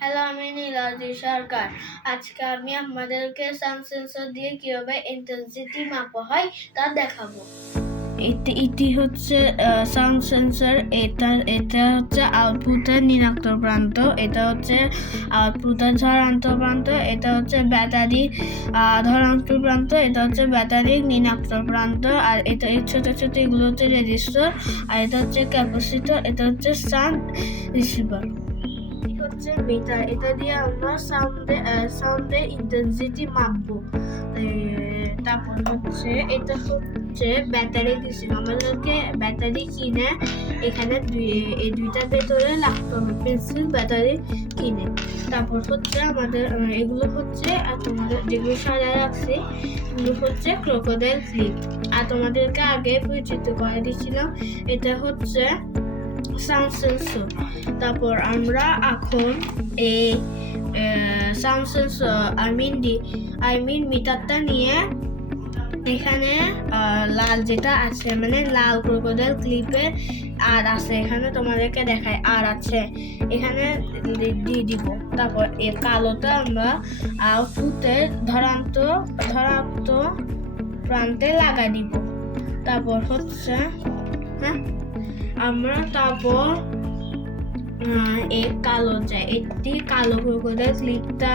Hello, আমি নীলাদ্রি সরকার। আজকে আমি আপনাদেরকে সাউন্ড সেন্সর দিয়ে কীভাবে ইন্টেন্সিটি মাপা হয় তা দেখাবো। এটি এটি হচ্ছে সাউন্ড সেন্সর। এটা এটা হচ্ছে আউটপুটের নিরাক্তর প্রান্ত। এটা হচ্ছে আউটপুটের ধরান্তর প্রান্ত। এটা হচ্ছে ব্যাটারি ধরান্তর প্রান্ত। এটা হচ্ছে ব্যাটারি নিরাক্তর প্রান্ত। আর এটা, এই ছোটো ছোটো এগুলো হচ্ছে রেজিস্টার। আর এটা হচ্ছে ক্যাপাসিটর। এটা হচ্ছে সাউন্ড রিসিভার। হচ্ছে মিটার এটা দিয়ে আমরা সাউন্ডে সাউন্ডের ইন্টেন্সিটি মাপবো। তারপর হচ্ছে এটা হচ্ছে ব্যাটারি কিছু আমাদেরকে ব্যাটারি কিনে এখানে এই দুইটার ভেতরে লাগতে হবে, পেন্সিল ব্যাটারি কিনে। তারপর হচ্ছে আমাদের এগুলো হচ্ছে, আর তোমাদের যেগুলো সাজায় রাখছি, এগুলো হচ্ছে ক্রোকোডাইল ক্লিপ আর তোমাদেরকে আগে পরিচিত করে দিয়েছিলাম এটা হচ্ছে সাউন্ড সেন্সর তারপর আমরা এখন এই sound I mean D I mean মিটারটা নিয়ে এখানে লাল যেটা আছে মানে লাল ক্রোকোডাইল ক্লিপে আর আছে। এখানে তোমাদেরকে দেখায় আর আছে। এখানে দিয়ে দিব। তারপর এই কালোটা আমরা আউটপুটের ধরান্ত ধরান্ত প্রান্তে লাগা দিব। তারপর হচ্ছে হ্যাঁ? আমরা তারপর এই কালো যায় একটি কালো ক্রোকোডাইল ক্লিপটা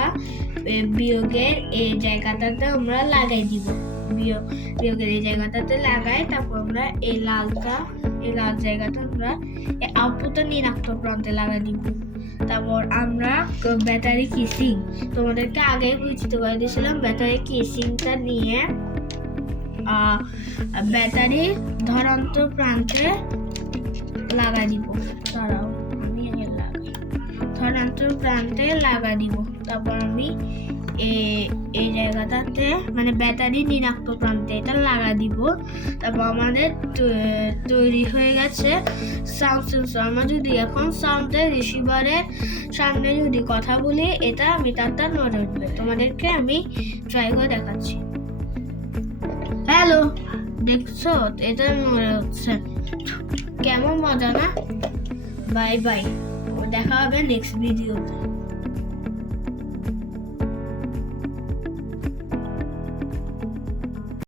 বিয়োগের এই জায়গাটাতে আমরা লাগাই দিব। বিয়োগ বিয়োগের এই জায়গাটাতে লাগাই তারপর আমরা এই লালটা এই লাল জায়গাটা আমরা এই আউটপুটের নিরাক্ত প্রান্তে লাগাই দিব। তারপর আমরা ব্যাটারি কিসিং। তোমাদেরকে আগে পরিচিত করে দিয়েছিলাম ব্যাটারি কিসিংটা নিয়ে আহ, ব্যাটারির ধরান্ত প্রান্তে লাগা দিব। দাঁড়াও, আমি আগে লাগাই। ধরান্তর প্রান্তে লাগা দিব। তারপর আমি এই জায়গাটাতে মানে ব্যাটারি নিরাক্ত প্রান্তে এটা লাগা দিব। তারপর আমাদের তৈরি হয়ে গেছে সাউন্ড সেন্সর আমরা যদি এখন সাউন্ডের রিসিভারের সামনে যদি কথা বলি, এটা আমি মিটারটা নড়ে উঠবে তোমাদেরকে আমি ট্রাই করে দেখাচ্ছি। হ্যালো দেখছ? এটা নড়ে হচ্ছে। কেমন মজা না? Bye bye. দেখা হবে নেক্সট ভিডিওতে